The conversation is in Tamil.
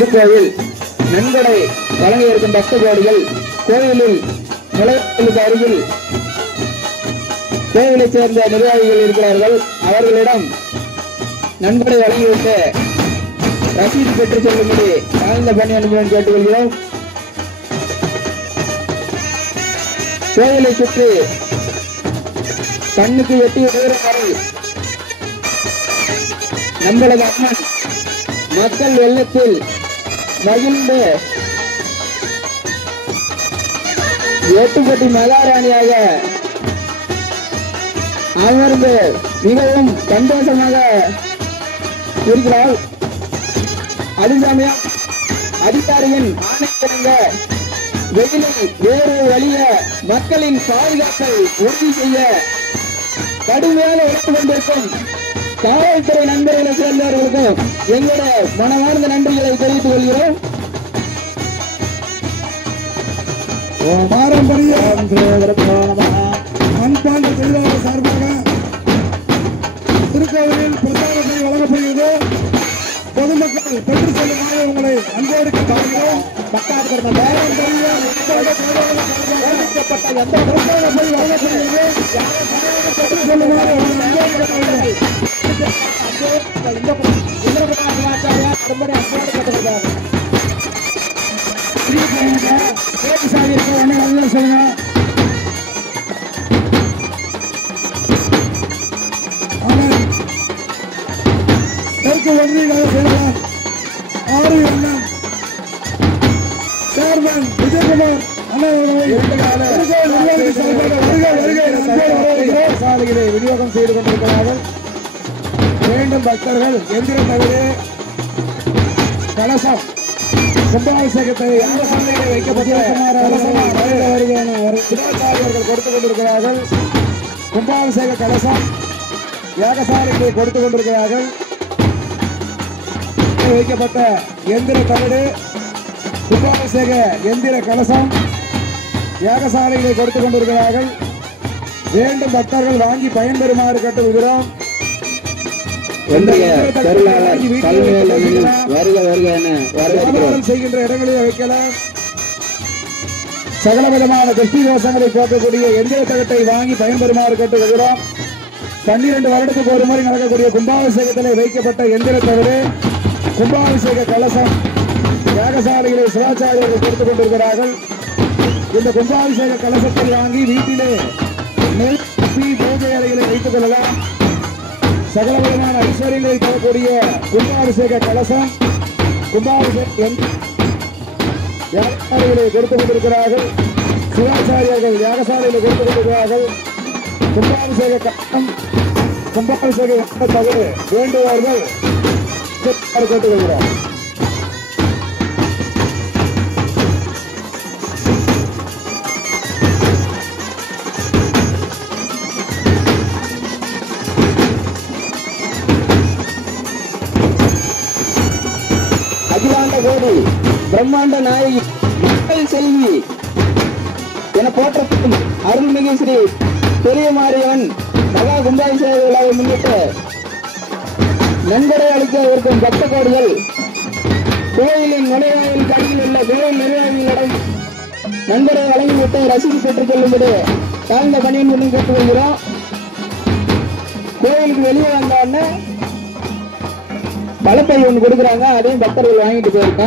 திருக்கோவில் நன்கொடை வழங்க இருக்கும் பக்த கோடிகள் கோயிலில் நுழைவுக்கு அருகில் கோவிலை சேர்ந்த நிர்வாகிகள் இருக்கிறார்கள். அவர்களிடம் நன்கொடை வழங்கிவிட்டு ரசீது பெற்றுச் செல்லும்படி தாழ்ந்த பணி அனுபவம் கேட்டுக்கொள்கிறோம். கோவிலை சுற்றி கண்ணுக்கு எட்டிய தூரம் வரை நம்மளது அம்மன் மக்கள் வெள்ளத்தில் மகிழ்ந்து 8 கோடி மகாராணியாக அமர்ந்து மிகவும் சந்தோஷமாக இருக்கிறார். அதே சமயம் அதிகாரியின் ஆணைக்கிழங்க வெயிலில் வேறு வழிய மக்களின் பாதுகாப்பை உறுதி செய்ய கடுமையாக உழைத்து கொண்டிருக்கும் காவல்துறை நண்பர்களை சேர்ந்தவர்களுக்கும் எங்களுடைய மனமார்ந்த நன்றிகளை தெரிவித்துக் கொள்கிறோம். பாரம்பரிய மண்பாண்ட தொழிலாளர் சார்பாக திருக்கோவிலில் பிரசாதத்தை வழங்கப்படுகிறது. பொதுமக்கள் பெற்று செல்லுமாறு உங்களை அன்போடு கேட்டுக்கொள்கிறோம். பாரம்பரிய மண்பாண்ட தொழிலாளர் சார்பாக எந்த பிரசாதத்தை வழங்கப்படுகிறது பெற்று செல்லுமாறு உங்களை அன்போடு கேட்டுக்கொள்கிறோம். தெற்கு ஒன்றிய செயலாளர் ஆறு அண்ணன் சேர்மன் விஜயகுமார் சாலைகளை விநியோகம் செய்து கொண்டிருக்கிறார்கள். மீண்டும் பக்தர்கள் எந்திர தவிர கலசம் கும்பாபிஷேகத்தை எந்த சாலையிலே வைக்கப்பட்ட சிவாச்சாரியர்கள் கொடுத்துக் கொண்டிருக்கிறார்கள். கும்பாபிஷேக கலசம் யாகசாலைக்கு கொடுத்துக் கொண்டிருக்கிறார்கள். வைக்கப்பட்ட எந்திர தவிடு கும்பாபிஷேக எந்திர கலசம் யாகசாலைகளை கொடுத்துக் கொண்டிருக்கிறார்கள். வேண்டும் பக்தர்கள் வாங்கி பயன்பெறுமாறு கேட்டுக்கொள்கிறோம். செய்கின்ற இடங்களில் வைக்கலாம். சகல விதமான திருஷ்டி தோஷங்களை போக்கக்கூடிய எந்திர தகட்டை வாங்கி பயன்பெறுமாறு கேட்டுக்கொள்கிறோம். 12 வருடத்துக்கு ஒரு முறை நடக்கக்கூடிய கும்பாபிஷேகத்தில் வைக்கப்பட்ட எந்திர தவிர கும்பாபிஷேக கலசம் யாகசாலைகளை சிவாச்சாரியர்கள் கொடுத்துக் கொண்டிருக்கிறார்கள். இந்த கும்பாபிஷேக கலசத்தை வாங்கி வீட்டிலே நெல் பூஜை அறைகளை வைத்துக் கொள்ளலாம். சகல விதமான ஐஸ்வர்யங்களை தரக்கூடிய கும்பாபிஷேக கலசம் கும்பாபிஷேகம் யாகசாலைகளை கொடுத்துக் கொண்டிருக்கிறார்கள். சிவாச்சாரியர்கள் யாகசாலைகளை கொடுத்துக் கொண்டிருக்கிறார்கள். கும்பாபிஷேக கலசம் கும்பாபிஷேக தவிர வேண்டுவார்கள் கேட்டுக்கொள்கிறோம். அகிலாண்ட கோடி பிரம்மாண்ட நாயகி மக்கள் செல்வி என போற்றப்படும் அருள்மிகு ஸ்ரீ பெரிய மாரியம்மன் மகா கும்பாபிஷேக விழாவை முன்னிட்டு நன்கொடை அளிக்க இருக்கும் பக்த கோடிகள் கோயிலின் நுழைவாயிலுக்கு அருகில் உள்ள கோயில் நிர்வாகிகளிடம் நன்கொடை வழங்கிவிட்டு ரசீது பெற்றுக் கொள்ளும்படி தாழ்ந்த பணியின் முன்னும் கேட்டுக்கொள்கிறோம். கோயிலுக்கு வெளியே வந்தோடனே பலப்பை ஒன்று கொடுக்குறாங்க, அதையும் பக்தர்கள் வாங்கிட்டு போயிருக்காங்க.